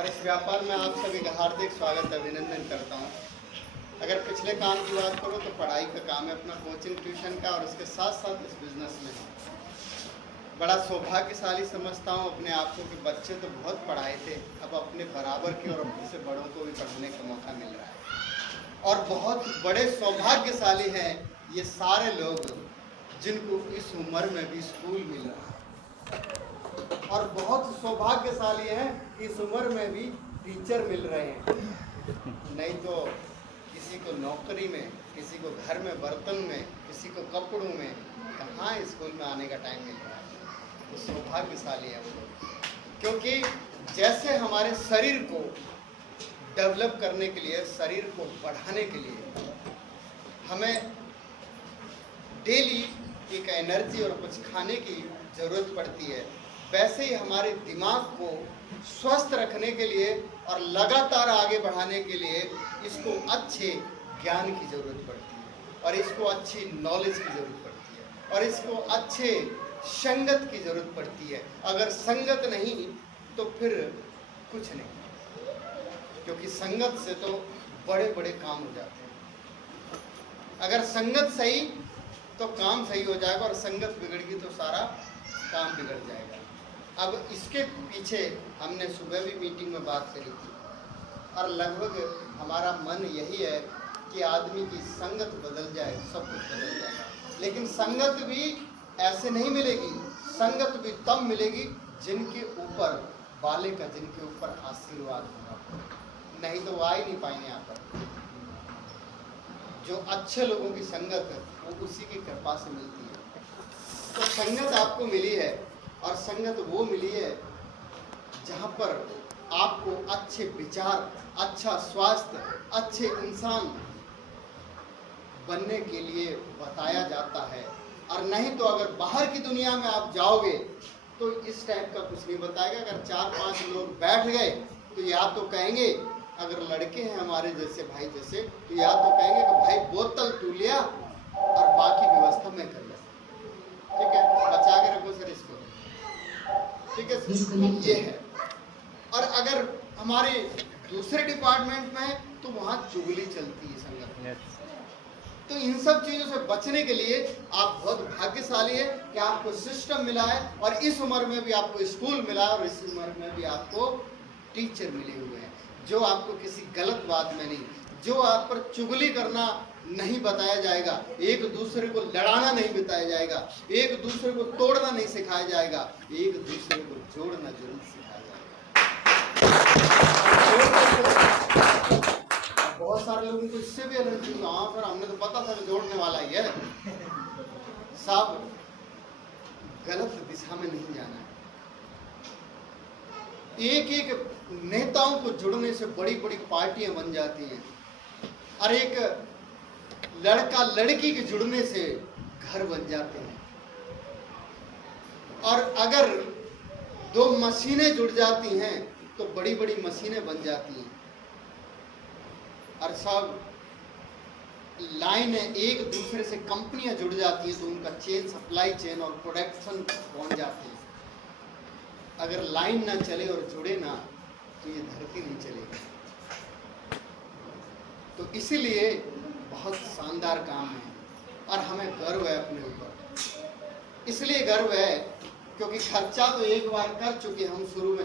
और इस व्यापार में आप सभी का हार्दिक स्वागत अभिनंदन करता हूँ। अगर पिछले काम की बात करो तो पढ़ाई का काम है अपना कोचिंग ट्यूशन का, और उसके साथ साथ इस बिजनेस में बड़ा सौभाग्यशाली समझता हूँ अपने आप को कि बच्चे तो बहुत पढ़ाए थे, अब अपने बराबर के और अपने से बड़ों को भी पढ़ने का मौका मिल रहा है। और बहुत बड़े सौभाग्यशाली हैं ये सारे लोग जिनको इस उम्र में भी स्कूल मिल रहा है, और बहुत सौभाग्यशाली हैं इस उम्र में भी टीचर मिल रहे हैं। नहीं तो किसी को नौकरी में, किसी को घर में बर्तन में, किसी को कपड़ों में, कहाँ स्कूल में आने का टाइम मिल रहा है। वो सौभाग्यशाली है वो लोग, क्योंकि जैसे हमारे शरीर को डेवलप करने के लिए, शरीर को बढ़ाने के लिए हमें डेली एक एनर्जी और कुछ खाने की ज़रूरत पड़ती है, वैसे ही हमारे दिमाग को स्वस्थ रखने के लिए और लगातार आगे बढ़ाने के लिए इसको अच्छे ज्ञान की ज़रूरत पड़ती है, और इसको अच्छी नॉलेज की ज़रूरत पड़ती है, और इसको अच्छे संगत की ज़रूरत पड़ती है। अगर संगत नहीं तो फिर कुछ नहीं, क्योंकि संगत से तो बड़े बड़े काम हो जाते हैं। अगर संगत सही तो काम सही हो जाएगा, और संगत बिगड़ गई तो सारा काम बिगड़ जाएगा। अब इसके पीछे हमने सुबह भी मीटिंग में बात करी थी, और लगभग हमारा मन यही है कि आदमी की संगत बदल जाए, सब कुछ बदल जाएगा। लेकिन संगत भी ऐसे नहीं मिलेगी, संगत भी तब मिलेगी जिनके ऊपर वाले का, जिनके ऊपर आशीर्वाद होगा, नहीं तो वो आ ही नहीं पाएंगे यहाँ पर। जो अच्छे लोगों की संगत है वो उसी की कृपा से मिलती है। तो संगत आपको मिली है, और संगत वो मिली है जहाँ पर आपको अच्छे विचार, अच्छा स्वास्थ्य, अच्छे इंसान बनने के लिए बताया जाता है। और नहीं तो अगर बाहर की दुनिया में आप जाओगे तो इस टाइप का कुछ नहीं बताएगा। अगर 4-5 लोग बैठ गए तो या तो कहेंगे, अगर लड़के हैं हमारे जैसे भाई जैसे, तो या तो कहेंगे कि भाई बोतल तू लिया और बाकी व्यवस्था मैं कर लेता। ठीक है, बचा के रखो सर इसको, ठीक है, ये है। और अगर हमारे दूसरे डिपार्टमेंट में है तो वहाँ चुगली चलती है संगत में। तो इन सब चीज़ों से बचने के लिए आप बहुत भाग्यशाली है कि आपको सिस्टम मिला है, और इस उम्र में भी आपको स्कूल मिला है, और इस उम्र में भी आपको टीचर मिले हुए हैं जो आपको किसी गलत बात में नहीं, जो आप पर चुगली करना नहीं बताया जाएगा, एक दूसरे को लड़ाना नहीं बताया जाएगा, एक दूसरे को तोड़ना नहीं सिखाया जाएगा, एक दूसरे को जोड़ना जरूर सिखाया जाएगा। बहुत सारे लोगों को इससे भी एलर्जी हुआ, हाँ सर हमने तो पता था कि जोड़ने वाला ही है। सब गलत दिशा में नहीं जाना है। एक एक नेताओं को जुड़ने से बड़ी बड़ी पार्टियां बन जाती हैं, और एक लड़का लड़की के जुड़ने से घर बन जाते हैं, और अगर 2 मशीनें जुड़ जाती हैं तो बड़ी बड़ी मशीनें बन जाती हैं। और सब लाइन है, एक दूसरे से कंपनियां जुड़ जाती हैं तो उनका चेन, सप्लाई चेन और प्रोडक्शन पहुंच जाते हैं। अगर लाइन ना चले और जुड़े ना तो ये धरती नहीं चलेगी। तो इसीलिए बहुत शानदार काम है, और हमें गर्व है अपने ऊपर। इसलिए गर्व है क्योंकि खर्चा तो एक बार कर चुके हम शुरू में